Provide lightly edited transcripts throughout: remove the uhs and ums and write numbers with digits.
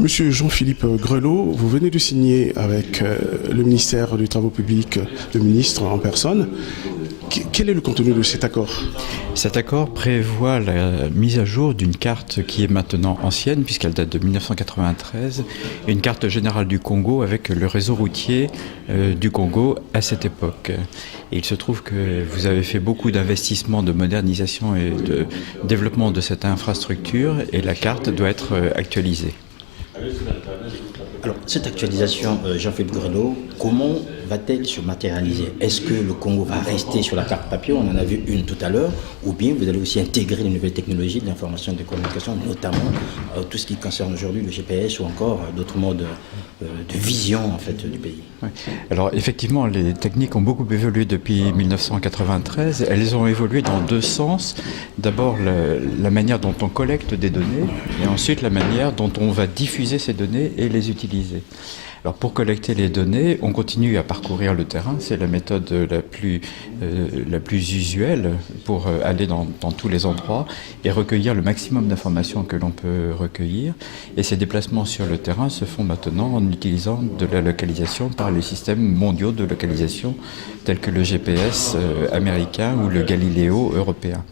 Monsieur Jean-Philippe Grelot, vous venez de signer avec le ministère des Travaux publics, le ministre en personne. Quel est le contenu de cet accord? Cet accord prévoit la mise à jour d'une carte qui est maintenant ancienne, puisqu'elle date de 1993, une carte générale du Congo avec le réseau routier du Congo à cette époque. Et il se trouve que vous avez fait beaucoup d'investissements de modernisation et de développement de cette infrastructure, et la carte doit être actualisée. Alors, cette actualisation, Jean-Philippe Grelot, comment va-t-elle se matérialiser? Est-ce que le Congo va rester sur la carte papier, on en a vu une tout à l'heure, ou bien vous allez aussi intégrer les nouvelles technologies de l'information et de communication, notamment tout ce qui concerne aujourd'hui le GPS ou encore d'autres modes de vision en fait, du pays? Oui. Alors effectivement, les techniques ont beaucoup évolué depuis 1993. Elles ont évolué dans deux sens. D'abord, la manière dont on collecte des données, et ensuite la manière dont on va diffuser ces données et les utiliser. Alors pour collecter les données, on continue à parcourir le terrain. C'est la méthode la plus usuelle pour aller dans tous les endroits et recueillir le maximum d'informations que l'on peut recueillir. Et ces déplacements sur le terrain se font maintenant en utilisant de la localisation par les systèmes mondiaux de localisation tels que le GPS américain ou le Galileo européen.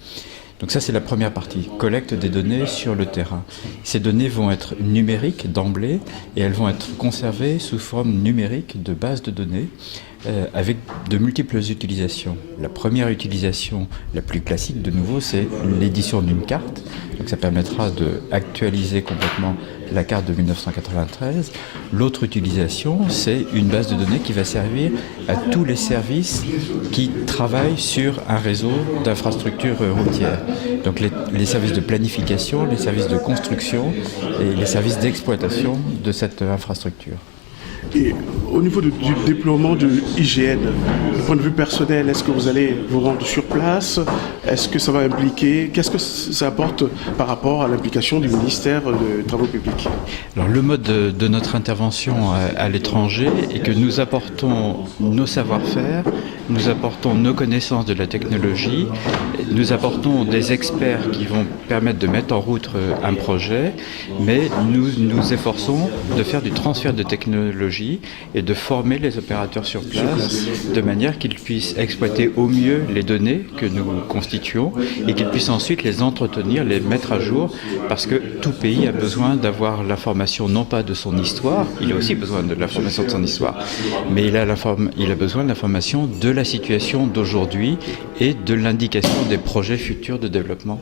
Donc ça, c'est la première partie, collecte des données sur le terrain. Ces données vont être numériques d'emblée et elles vont être conservées sous forme numérique de bases de données avec de multiples utilisations. La première utilisation, la plus classique de nouveau, c'est l'édition d'une carte. Donc ça permettra d'actualiser complètement la carte de 1993. L'autre utilisation, c'est une base de données qui va servir à tous les services qui travaillent sur un réseau d'infrastructures routières. Donc les services de planification, les services de construction et les services d'exploitation de cette infrastructure. Et au niveau du déploiement de IGN, du point de vue personnel, est-ce que vous allez vous rendre sur place? Est-ce que ça va impliquer? Qu'est-ce que ça apporte par rapport à l'implication du ministère des Travaux publics? Alors, le mode de notre intervention à l'étranger est que nous apportons nos savoir-faire, nous apportons nos connaissances de la technologie, nous apportons des experts qui vont permettre de mettre en route un projet, mais nous nous efforçons de faire du transfert de technologie et de former les opérateurs sur place de manière qu'ils puissent exploiter au mieux les données que nous constituons et qu'ils puissent ensuite les entretenir, les mettre à jour, parce que tout pays a besoin d'avoir l'information non pas de son histoire, il a aussi besoin de l'information de son histoire, mais il a besoin de l'information de la situation d'aujourd'hui et de l'indication des projets futurs de développement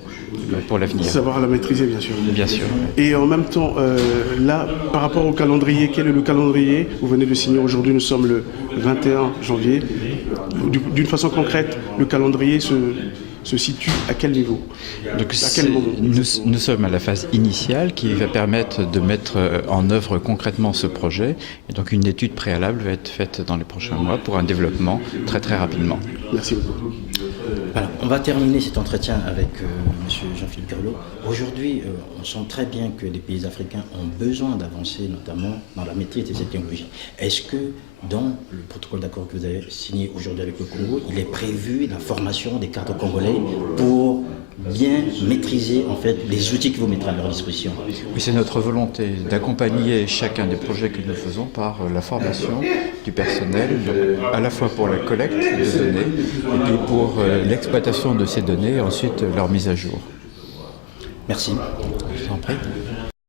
pour l'avenir. Savoir la maîtriser, bien sûr. Bien sûr. Et en même temps, là, par rapport au calendrier, quel est le calendrier? Vous venez de signer aujourd'hui, nous sommes le 21 janvier. D'une façon concrète, le calendrier se situe à quel niveau? Donc à quel moment? nous sommes à la phase initiale qui va permettre de mettre en œuvre concrètement ce projet. Et donc une étude préalable va être faite dans les prochains mois pour un développement très très rapidement. Merci beaucoup. Voilà, on va terminer cet entretien avec M. Jean-Philippe Grelot. Aujourd'hui, on sent très bien que les pays africains ont besoin d'avancer, notamment dans la maîtrise de cette technologie. Est-ce que dans le protocole d'accord que vous avez signé aujourd'hui avec le Congo, il est prévu la formation des cadres congolais pour bien maîtriser en fait les outils que vous mettrez à leur disposition? Oui, c'est notre volonté d'accompagner chacun des projets que nous faisons par la formation du personnel, à la fois pour la collecte de données et puis pour l'exploitation de ces données et ensuite leur mise à jour. Merci. Je vous en prie.